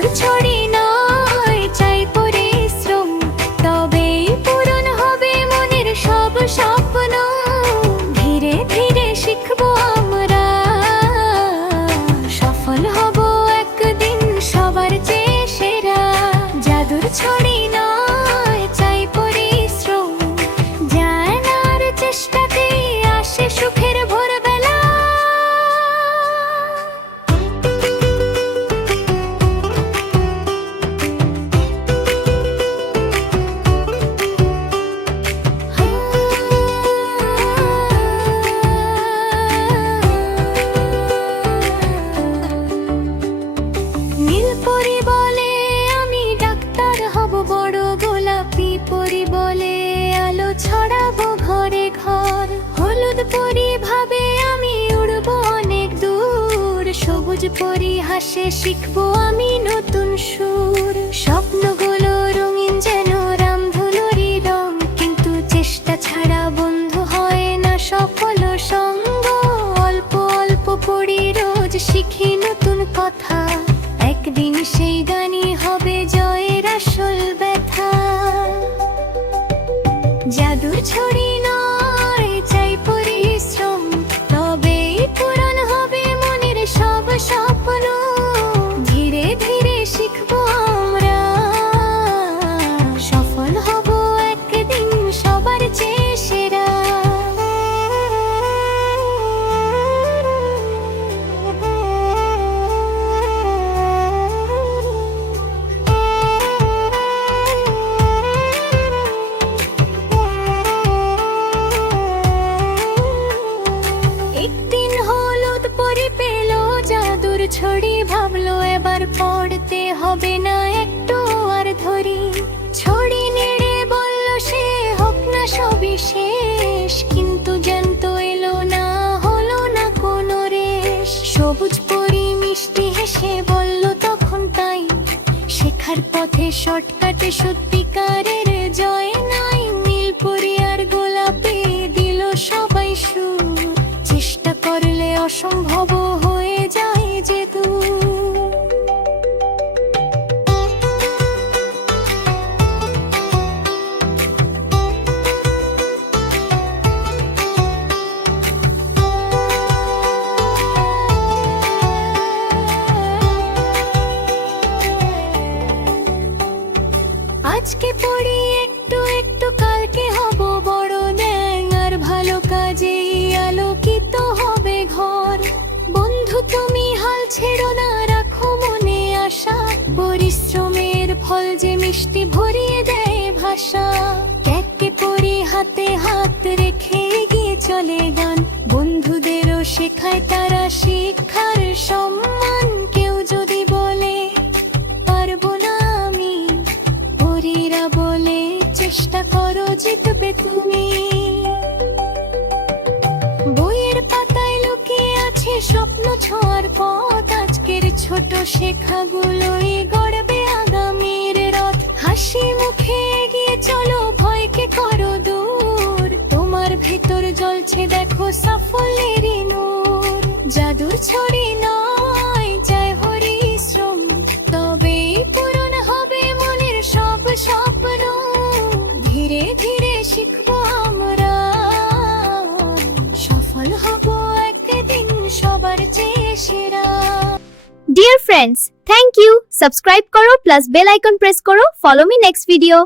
জাদুর ছড়ি নয় চাই পরিশ্রম, তবেই পূরণ হবে মনের সব স্বপ্ন। ধীরে ধীরে শিখবো আমরা, সফল হব একদিন সবার চেয়ে সেরা। জাদুর ছড়ি নয় চাই পরিশ্রম, জানার চেষ্টাতেই আসে সুখের ভোরবেলা। নীলপরি বলে আমি ডাক্তার হব বড়, গোলাপি পরি বলে আলো ছড়াবো ঘরে ঘর। হলুদ পরি ভাবে আমি উড়বো অনেক দূর, সবুজ পরি হাসে শিখবো আমি নতুন সুর। স্বপ্নগুলো রঙিন যেন রামধনুরি রং, কিন্তু চেষ্টা ছাড়া বন্ধু হয় না সফল সঙ্গ। অল্প অল্প পড়ি রোজ শিখি নতুন কথা, একদিন সেই গানই হবে জয়ের আসল ব্যথা। জাদুর ছড়ি নয় চাই পরিশ্রম, তবেই পূরণ হবে মনের সব স্বপ্ন। ধীরে ধীরে শিখবো আমরা, সফল হব একদিন সবার চেয়ে সেরা। একদিন হলুদ পরি পেল জাদুর ছড়ি, ভাবলো এবার পড়তে হবে না একটু আর ধরি। ছড়ি নেড়ে বলল সে হোক না সবই শেষ, কিন্তু জ্যান্ত এলো না, হলো না কোনো রেশ। সবুজ পরি মিষ্টি হেসে বলল তখন তাই, শেখার পথে শর্টকাটে সত্যিকারের জয় নাই। নীল পরি আর গোলাপি দিল সবাই সুর, চেষ্টা করলে অসম্ভব হয়ে যায় যে দূর। আজকে পড়ি একটু একটু, কালকে হব বড় ন্যাং, আর ভালো কাজেই আলোকিত হবে ঘর। বন্ধু তুমি হাল ছেড়ো না, রাখো মনে আশা, পরিশ্রমের ফল যে মিষ্টি ভরিয়ে দেয় ভাষা। একে পড়ি হাতে হাত রেখে এগিয়ে চলে গান, বন্ধুদেরও শেখায় তারা শিক্ষার সম্মান। কেউ যদি বলে পারবো না আমি, পরীরা বলে চেষ্টা করো জিতবে তুমি। বইয়ের পাতায় লুকিয়ে আছে স্বপ্ন ছোঁয়ার পথ, আজকের ছোট শেখাগুলোই গড়বে আগামীর রথ। হাসি মুখে এগিয়ে চলো, ভয়কে করো দূর, তোমার ভেতর জ্বলছে দেখো সাফল্যেরই নূর। জাদুর ছড়ি নয় চাই পরিশ্রম, তবেই পূরণ হবে মনের সব স্বপ্ন। ধীরে ধীরে শিখবো আমরা, সফল হব একদিন সবার চেয়ে সেরা। Dear friends, thank you. Subscribe karo plus bell icon press karo. Follow me next video.